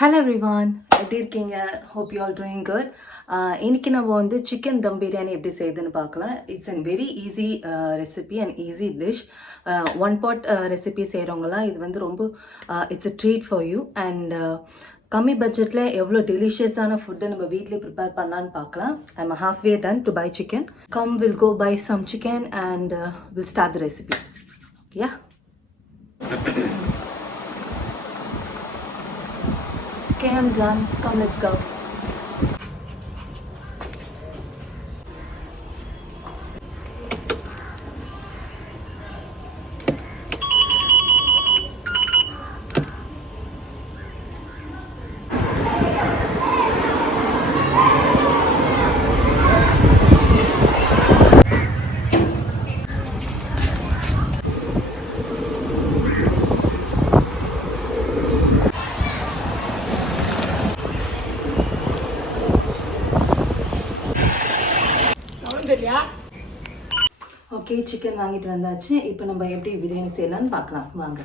Hello everyone, எப்படி இருக்கீங்க? Hope you all doing good. இன்றைக்கி நம்ம வந்து சிக்கன் தம் பிரியாணி எப்படி செய்யுதுன்னு பார்க்கலாம். It's and very easy recipe and easy dish. One pot recipe செய்கிறவங்களாம் இது வந்து ரொம்ப it's a treat for you. And கம்மி பட்ஜெட்டில் எவ்வளோ டெலிஷியஸான ஃபுட்டை நம்ம வீட்டிலே ப்ரிப்பேர் பண்ணலான்னு பார்க்கலாம். I'm half way done to buy chicken. Come will go buy some chicken and will start the recipe. Yeah, okay, I'm done. Come, let's go. Okay, chicken வாங்கிட்டு வந்தாச்சு. இப்போ நம்ம எப்படி பிரியாணி செய்யலான்னு பார்க்கலாம் வாங்க.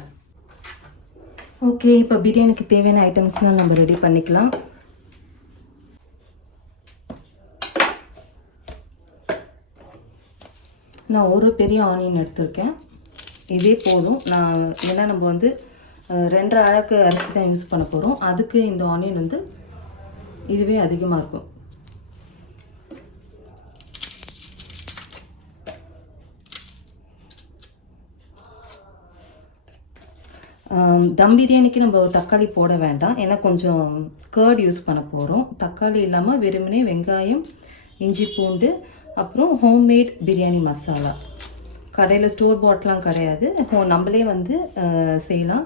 ஓகே, இப்போ பிரியாணிக்கு தேவையான ஐட்டம்ஸ்லாம் நம்ம ரெடி பண்ணிக்கலாம். நான் ஒரு பெரிய ஆனியன் எடுத்திருக்கேன். இதே போதும். ஏன்னா நம்ம வந்து 2.5 அழகு அரிசி தான் யூஸ் பண்ண போகிறோம். அதுக்கு இந்த ஆனியன் வந்து இதுவே அதிகமாக இருக்கும். தம் பிரியாணிக்கு நம்ம தக்காளி போட வேண்டாம், ஏன்னா கொஞ்சம் கர்ட் யூஸ் பண்ண போகிறோம். தக்காளி இல்லாமல் வெறுமனே வெங்காயம், இஞ்சி பூண்டு, அப்புறம் ஹோம்மேட் பிரியாணி மசாலா. கடையில் ஸ்டோர் பாட்லாம் கிடையாது, நம்மளே வந்து செய்யலாம்.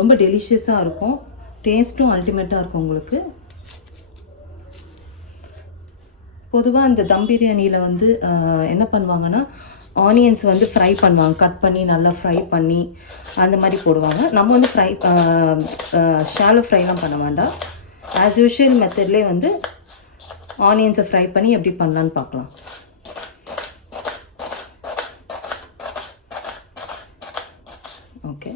ரொம்ப டெலிஷியஸாக இருக்கும், டேஸ்ட்டும் அல்டிமேட்டாக இருக்கும் உங்களுக்கு. பொதுவாக இந்த தம் பிரியாணியில் வந்து என்ன பண்ணுவாங்கன்னா, ஆனியன்ஸ் வந்து ஃப்ரை பண்ணுவாங்க, கட் பண்ணி நல்லா ஃப்ரை பண்ணி அந்த மாதிரி போடுவாங்க. நம்ம வந்து ஷாலோ ஃப்ரைலாம் பண்ண வேண்டாம். ஆஸ் யூஷுவல் மெத்தட்லேயே வந்து ஆனியன்ஸை ஃப்ரை பண்ணி எப்படி பண்ணலான்னு பார்க்கலாம். ஓகே,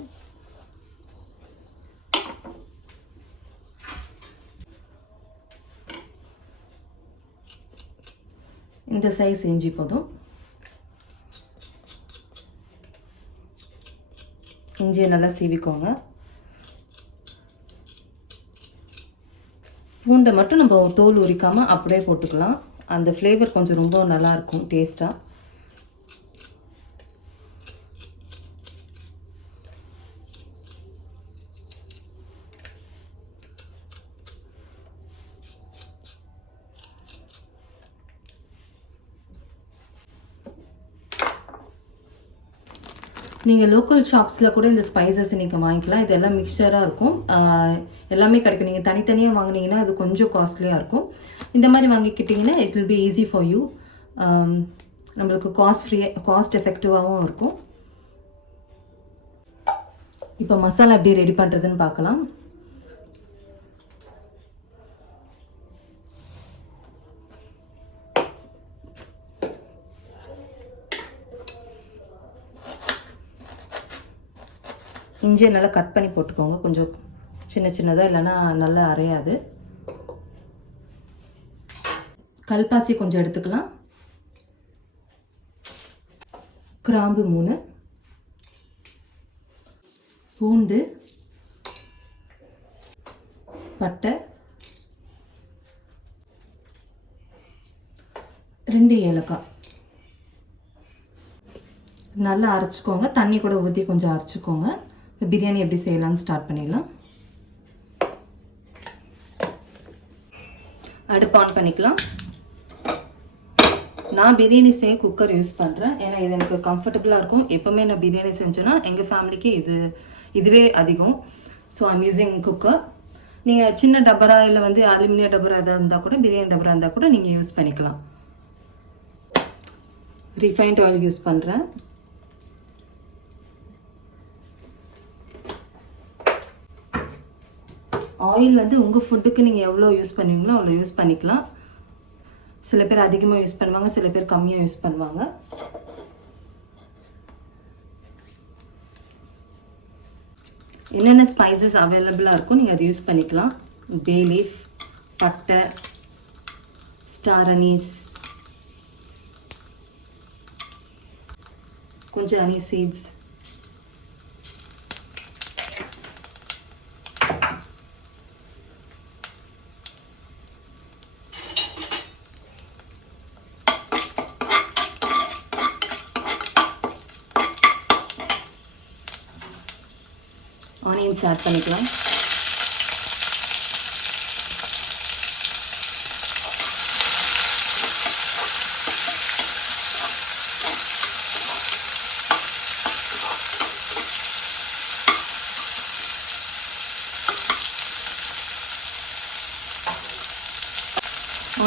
இந்த சைஸ் இஞ்சி போதும். இஞ்சியை நல்லா சீவிக்கோங்க. பூண்டை மட்டும் நம்ம தோல் உரிக்காமல் அப்படியே போட்டுக்கலாம். அந்த ஃப்ளேவர் கொஞ்சம் ரொம்ப நல்லாயிருக்கும் டேஸ்ட்டாக. நீங்கள் லோக்கல் ஷாப்ஸில் கூட இந்த ஸ்பைசஸ் நீங்கள் வாங்கிக்கலாம். இது எல்லாம் மிக்சராக இருக்கும், எல்லாமே கிடைக்கும். நீங்கள் தனித்தனியாக வாங்கினீங்கன்னா அது கொஞ்சம் காஸ்ட்லியாக இருக்கும். இந்த மாதிரி வாங்கிக்கிட்டிங்கன்னா it will be easy for you. நம்மளுக்கு காஸ்ட் எஃபெக்டிவாகவும் இருக்கும். இப்போ மசாலா எப்படி ரெடி பண்ணுறதுன்னு பார்க்கலாம். இஞ்சியை நல்லா கட் பண்ணி போட்டுக்கோங்க, கொஞ்சம் சின்ன சின்னதாக, இல்லைன்னா நல்லா அரையாது. கல்பாசி கொஞ்சம் எடுத்துக்கலாம். கிராம்பு 3, பூண்டு, பட்டை, 2 ஏலக்காய். நல்லா அரைச்சிக்கோங்க, தண்ணி கூட ஊற்றி கொஞ்சம் அரைச்சிக்கோங்க. இப்போ பிரியாணி எப்படி செய்யலாம்னு ஸ்டார்ட் பண்ணிடலாம். அடுப்பு ஆன் பண்ணிக்கலாம். நான் பிரியாணி செய்ய குக்கர் யூஸ் பண்ணுறேன், ஏன்னா இது எனக்கு கம்ஃபர்டபுளாக இருக்கும். எப்போவுமே நான் பிரியாணி செஞ்சேன்னா எங்கள் ஃபேமிலிக்கு இதுவே அதிகம். So I'm using cooker. நீங்கள் சின்ன டபரா இல்லை வந்து அலுமினியம் டபரா எதாவது இருந்தால் கூட, பிரியாணி டபரா இருந்தால் கூட நீங்கள் யூஸ் பண்ணிக்கலாம். ரிஃபைன்ட் ஆயில் யூஸ் பண்ணுறேன். ஆயில் வந்து உங்கள் ஃபுட்டுக்கு நீங்கள் எவ்வளோ யூஸ் பண்ணுவீங்களோ அவ்வளோ யூஸ் பண்ணிக்கலாம். சில பேர் அதிகமாக யூஸ் பண்ணுவாங்க, சில பேர் கம்மியாக யூஸ் பண்ணுவாங்க. என்னென்ன ஸ்பைசஸ் அவைலபிளாக இருக்கும் நீங்கள் அதை யூஸ் பண்ணிக்கலாம். bay leaf, பட்டை, ஸ்டார் அனீஸ், கொஞ்சம் அனீஸ் சீட்ஸ், ஆனியன்ஸ் ஆட் பண்ணிக்கலாம்.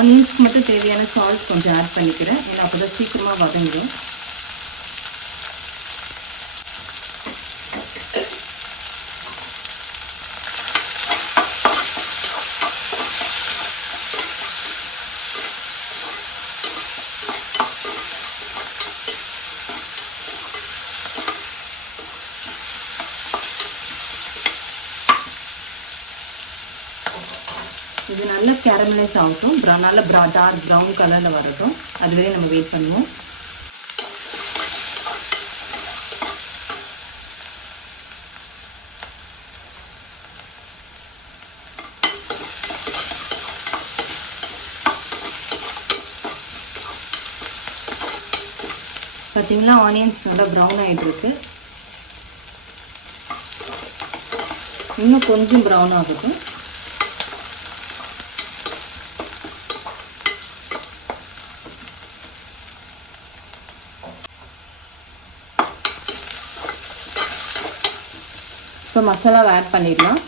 ஆனியன்ஸ்க்கு மட்டும் தேவையான சால்ட் கொஞ்சம் ஆட் பண்ணிக்கிறேன், ஏன்னா அப்போ தான் சீக்கிரமாக வதங்கிடும். இது நல்லா கேரமலைஸ் ஆகட்டும், நல்ல டார்க் ப்ரௌன் கலரில் வரட்டும், அதுவரை நம்ம வெயிட் பண்ணுவோம். பார்த்தீங்களா, ஆனியன்ஸ் நல்லா ப்ரௌன் ஆகிட்டு இருக்கு. இன்னும் கொஞ்சம் ப்ரௌன் ஆகட்டும். இப்போ மசாலாவை ஆட் பண்ணிடலாம்.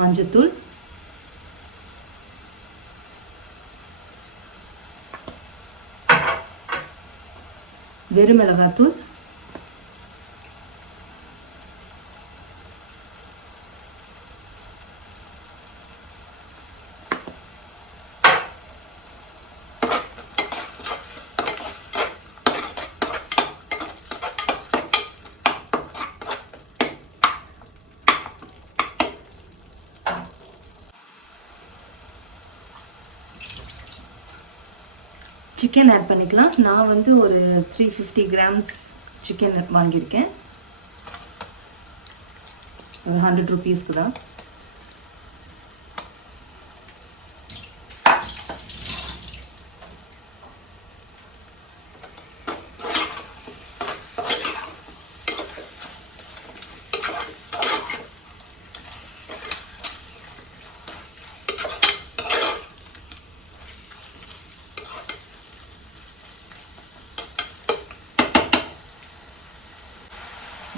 மஞ்சத்தூள், வெறும் மிளகாத்தூள், சிக்கன் ஆட் பண்ணிக்கலாம். நான் வந்து ஒரு 350 கிராம்ஸ் சிக்கன் வாங்கியிருக்கேன், ஒரு 100 ருபீஸ்க்கு தான்.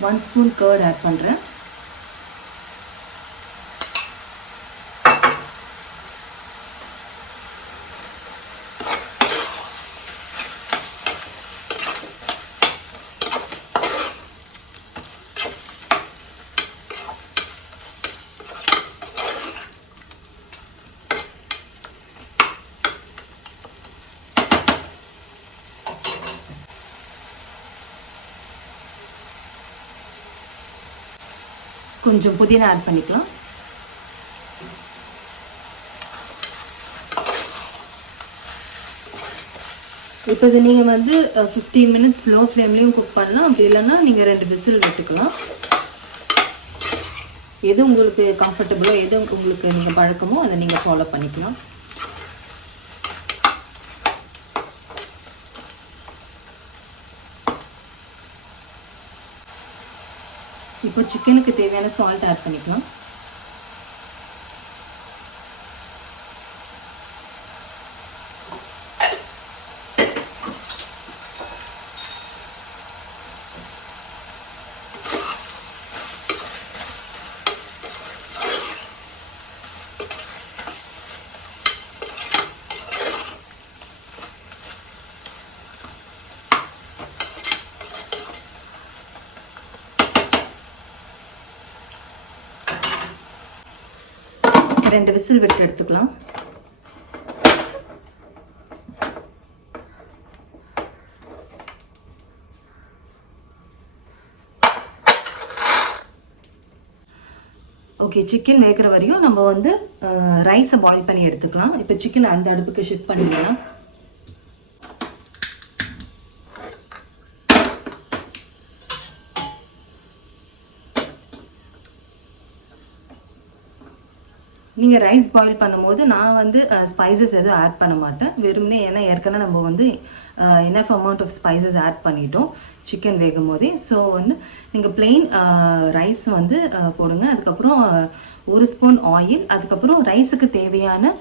ஒன் ஸ்பூன் கர்ட் ஆட் பண்ணுறேன். கொஞ்சம் புதினா ஆட் பண்ணிக்கலாம். இப்போ இது நீங்கள் வந்து 15 மினிட்ஸ் லோ ஃப்ளேம்லேயும் குக் பண்ணலாம், அப்படி இல்லைன்னா நீங்கள் 2 விசில் விட்டுக்கலாம். எது உங்களுக்கு கம்ஃபர்டபுளோ, எது உங்களுக்கு நீங்கள் பழக்கமோ அதை நீங்கள் ஃபாலோ பண்ணிக்கலாம். இப்போ சிக்கனுக்கு தேவையான சால்ட் ஆட் பண்ணிக்கலாம். 2 விசில் விட்டு எடுத்துக்கலாம். ஓகே, சிக்கன் வேகிற வரையும் நம்ம வந்து ரைஸை பாயில் பண்ணி எடுத்துக்கலாம். இப்போ சிக்கன் அந்த அடுப்புக்கு ஷிஃப்ட் பண்ணிக்கலாம். நீங்கள் ரைஸ் பாயில் பண்ணும்போது நான் வந்து ஸ்பைசஸ் எதுவும் ஆட் பண்ண மாட்டேன், வெறுமனே. ஏன்னா ஏற்கனவே நம்ம வந்து enough amount of spices add பண்ணிட்டோம் சிக்கன் வேகும் போதே. ஸோ வந்து நீங்கள் பிளெயின் ரைஸ் வந்து போடுங்க. அதுக்கப்புறம் 1 ஸ்பூன் ஆயில், அதுக்கப்புறம் ரைஸுக்கு தேவையான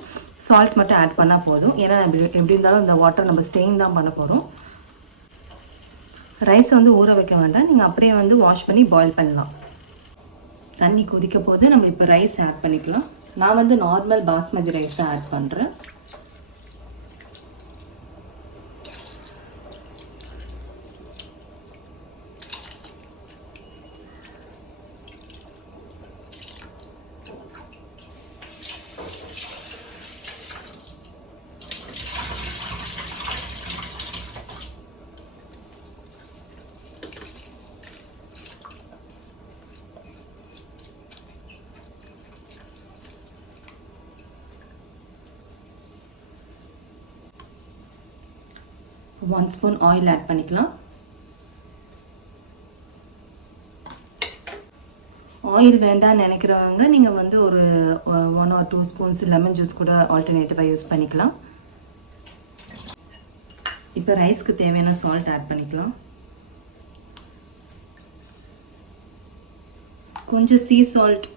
சால்ட் மட்டும் ஆட் பண்ணால் போதும். ஏன்னா எப்படி இருந்தாலும் இந்த வாட்டர் நம்ம ஸ்டெயின் தான் பண்ண போகிறோம். ரைஸை வந்து ஊற வைக்க வேண்டாம், நீங்கள் அப்படியே வந்து வாஷ் பண்ணி பாயில் பண்ணலாம். தண்ணி கொதிக்க போது நம்ம இப்போ ரைஸ் ஆட் பண்ணிக்கலாம். நான் வந்து நார்மல் பாஸ்மதி ரைஸை ஆட் பண்ணுறேன். ஒன் ஸ்பூன் ஆயில் ஆட் பண்ணிக்கலாம். ஆயில் வேண்டாம்னு நினைக்கிறவங்க நீங்கள் வந்து ஒரு 1 or 2 ஸ்பூன்ஸ் லெமன் ஜூஸ் கூட ஆல்டர்னேட்டிவாக யூஸ் பண்ணிக்கலாம். இப்போ ரைஸ்க்கு தேவையான சால்ட் ஆட் பண்ணிக்கலாம். கொஞ்சம் சீ சால்ட்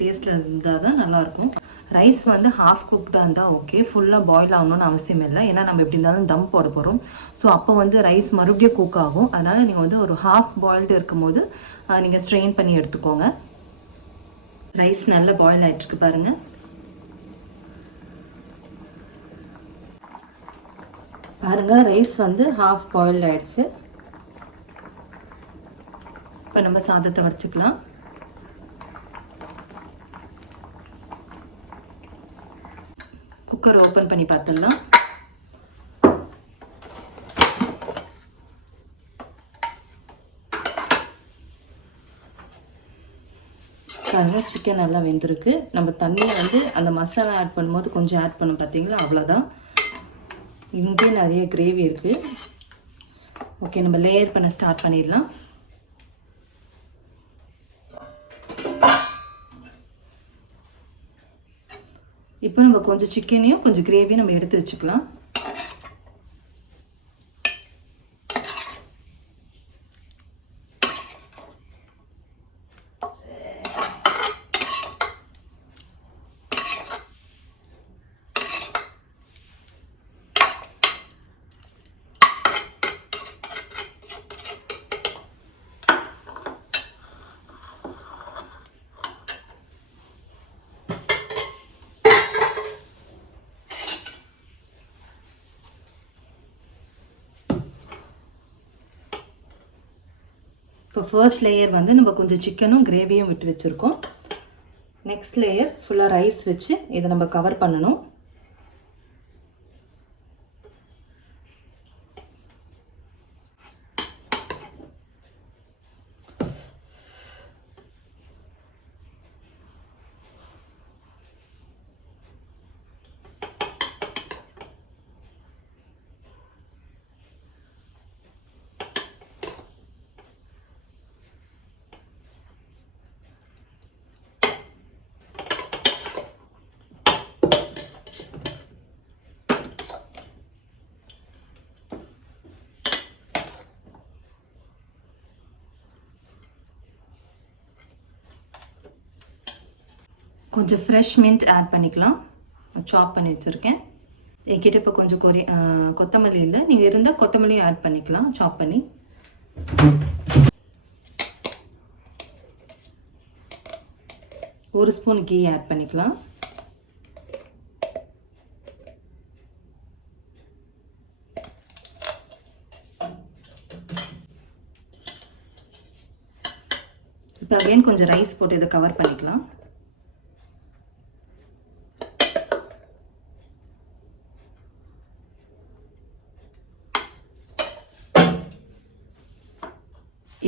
டேஸ்ட்டில் இருந்தால் தான் நல்லாயிருக்கும். ரைஸ் வந்து ஹாஃப் குக்டாக இருந்தால் ஓகே, ஃபுல்லாக பாயில் ஆகணும்னு அவசியம் இல்லை. ஏன்னா நம்ம எப்படி இருந்தாலும் தம் போட போகிறோம். ஸோ அப்போ வந்து ரைஸ் மறுபடியும் குக் ஆகும். அதனால் நீங்கள் வந்து ஒரு ஹாஃப் பாயில்டு இருக்கும்போது நீங்கள் ஸ்ட்ரெயின் பண்ணி எடுத்துக்கோங்க. ரைஸ் நல்லா பாயில் ஆகிட்டுருக்கு பாருங்கள். பாருங்கள், ரைஸ் வந்து ஹாஃப் பாயில்டு ஆகிடுச்சு. இப்போ நம்ம சாதத்தை வடிச்சுக்கலாம். குக்கர் ஓப்பன் பண்ணி பார்த்துடலாம். பாருங்க, சிக்கன் நல்லா வெந்திருக்கு. நம்ம தண்ணியை வந்து அந்த மசாலா ஆட் பண்ணும்போது கொஞ்சம் ஆட் பண்ணோம் பார்த்தீங்களா, அவ்வளோதான். இங்கே நிறைய கிரேவி இருக்குது. ஓகே, நம்ம லேயர் பண்ண ஸ்டார்ட் பண்ணிடலாம். இப்போ நம்ம கொஞ்சம் சிக்கனையும் கொஞ்சம் கிரேவியும் நம்ம எடுத்து வச்சுக்கலாம். இப்போ ஃபர்ஸ்ட் லேயர் வந்து நம்ம கொஞ்சம் சிக்கனும் கிரேவியும் விட்டு வச்சுருக்கோம். நெக்ஸ்ட் லேயர் ஃபுல்லாக ரைஸ் வச்சு இதை நம்ம கவர் பண்ணணும். கொஞ்சம் ஃப்ரெஷ் மின்ட் ஆட் பண்ணிக்கலாம். சாப் பண்ணி வச்சுருக்கேன். என்கிட்ட இப்போ கொஞ்சம் கொத்தமல்லி இல்லை, நீங்கள் இருந்தால் கொத்தமல்லியும் ஆட் பண்ணிக்கலாம் சாப் பண்ணி. ஒரு ஸ்பூன் கீ ஆட் பண்ணிக்கலாம். இப்போ அகைன் கொஞ்சம் ரைஸ் போட்டு இதை கவர் பண்ணிக்கலாம்.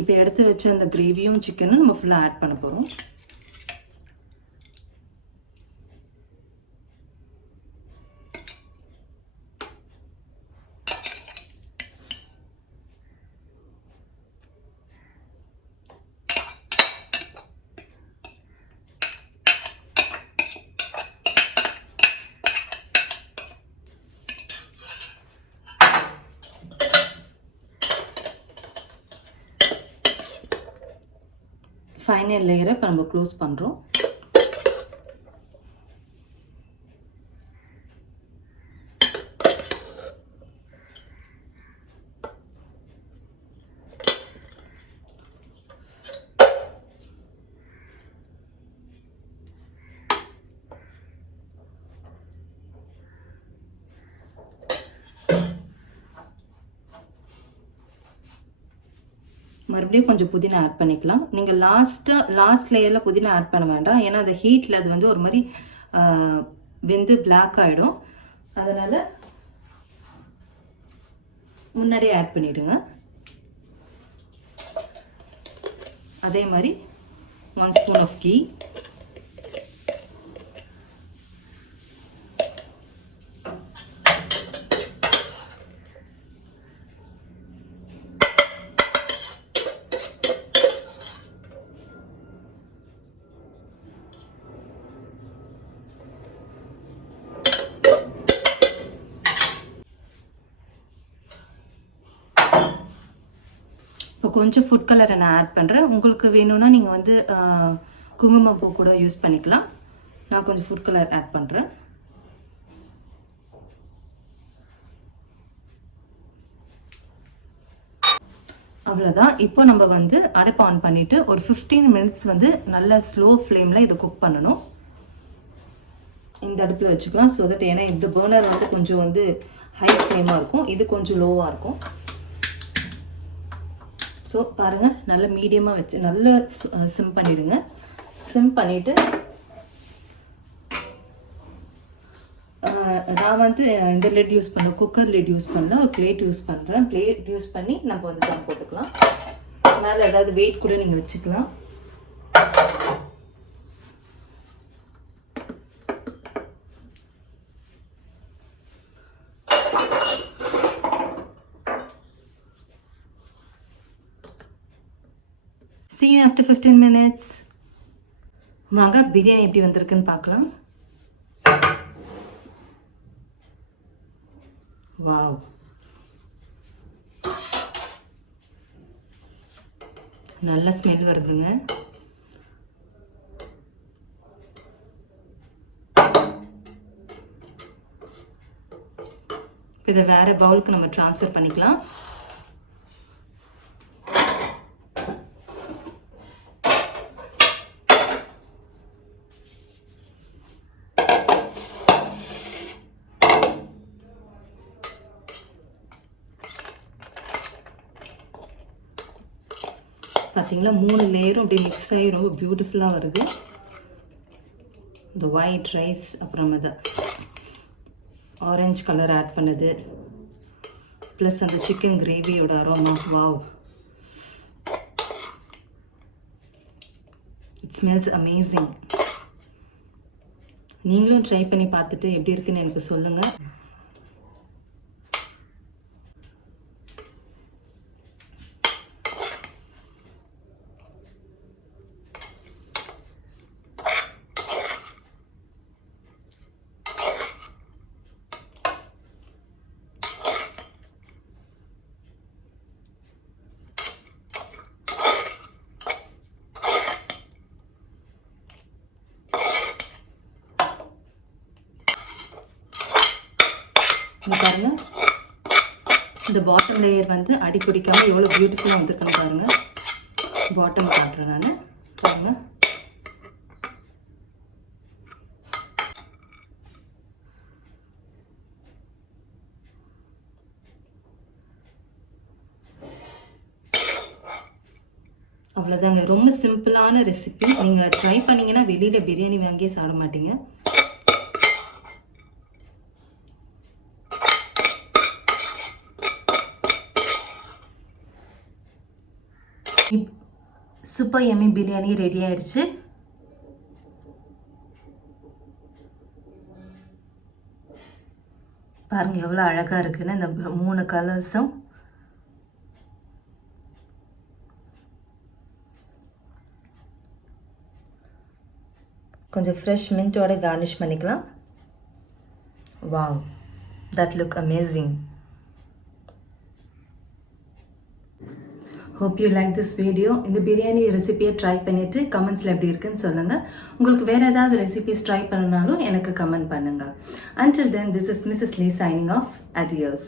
இப்போ எடுத்து வச்ச அந்த கிரேவியும் சிக்கனும் நம்ம ஃபுல்லாக ஆட் பண்ண போகிறோம். ஃபைனல் லேயரை இப்போ நம்ம க்ளோஸ் பண்ணுறோம். மறுபடியும் கொஞ்சம் புதினா ஆட் பண்ணிக்கலாம். நீங்கள் லாஸ்ட் லேயரில் புதினா ஆட் பண்ண வேண்டாம். ஏன்னா அந்த ஹீட்டில் அது வந்து ஒரு மாதிரி வெந்து பிளாக் ஆகிடும். அதனால் முன்னாடியே ஆட் பண்ணிவிடுங்க. அதே மாதிரி 1 ஸ்பூன் ஆஃப் கீ, இப்போ கொஞ்சம் ஃபுட் கலரை நான் ஆட் பண்ணுறேன். உங்களுக்கு வேணும்னா நீங்கள் வந்து குங்குமப்பூ கூட யூஸ் பண்ணிக்கலாம். நான் கொஞ்சம் ஃபுட் கலர் ஆட் பண்ணுறேன். அவ்வளோதான். இப்போ நம்ம வந்து அடுப்பு ஆன் பண்ணிவிட்டு ஒரு 15 மினிட்ஸ் வந்து நல்ல ஸ்லோ ஃப்ளேமில் இதை குக் பண்ணணும். இந்த அடுப்பில் வச்சுக்கலாம். ஸோ தட் ஏன்னா இந்த பர்னர் வந்து கொஞ்சம் வந்து ஹை ஃப்ளேமாக இருக்கும், இது கொஞ்சம் லோவாக இருக்கும். ஸோ பாருங்கள், நல்ல மீடியமாக வச்சு நல்லா சிம் பண்ணிவிடுங்க. சிம் பண்ணிவிட்டு நான் வந்து இந்த லிட் யூஸ் பண்ணல, குக்கர் லிட் யூஸ் பண்ணல, ஒரு பிளேட் யூஸ் பண்ணுறேன். பிளேட் யூஸ் பண்ணி நம்ம வந்து தம் போட்டுக்கலாம். மேலே ஏதாவது வெயிட் கூட நீங்கள் வச்சுக்கலாம். See you after 15 minutes. வாங்க பிரியாணி எப்படி வந்திருக்குன்னு பார்க்கலாம். வாவ், நல்ல ஸ்மெல் வருதுங்க. இதை வேற பவுலுக்கு நம்ம ட்ரான்ஸ்ஃபர் பண்ணிக்கலாம். பார்த்தீங்களா, 3 லேயரும் அப்படியே மிக்ஸ் ஆகி ரொம்ப பியூட்டிஃபுல்லாக வருது. இந்த ஒயிட் ரைஸ், அப்புறம் அது ஆரஞ்சு கலர் ஆட் பண்ணுது, ப்ளஸ் அந்த சிக்கன் கிரேவியோட aroma. Wow, it smells amazing. நீங்களும் ட்ரை பண்ணி பார்த்துட்டு எப்படி இருக்குன்னு எனக்கு சொல்லுங்கள். பாருங்க, இந்த பாட்டம் லேயர் வந்து அடி பிடிக்காம எவ்வளோ பியூட்டிஃபுல்லாக வந்திருக்குன்னு பாருங்க. பாட்டம் காட்டுறேன் நான். பாருங்க, அவ்வளோதாங்க. ரொம்ப சிம்பிளான ரெசிபி. நீங்கள் ட்ரை பண்ணிங்கன்னா வெளியில் பிரியாணி வாங்கியே சாப்பிட மாட்டீங்க. சூப்பர் எம்மி பிரியாணி ரெடி ஆயிடுச்சு. பாருங்கள் எவ்வளோ அழகாக இருக்குன்னு இந்த 3 கலர்ஸும். கொஞ்சம் ஃப்ரெஷ் மின்ட்டோட கார்னிஷ் பண்ணிக்கலாம். Wow, that look amazing. Hope you like this video. இந்த பிரியாணி ரெசிபியை ட்ரை பண்ணிவிட்டு கமெண்ட்ஸில் எப்படி இருக்குன்னு சொல்லுங்கள். உங்களுக்கு வேறு ஏதாவது ரெசிபிஸ் ட்ரை பண்ணனாலும் எனக்கு கமெண்ட் பண்ணுங்கள். Until then, this is Mrs. Lee signing off. Adios.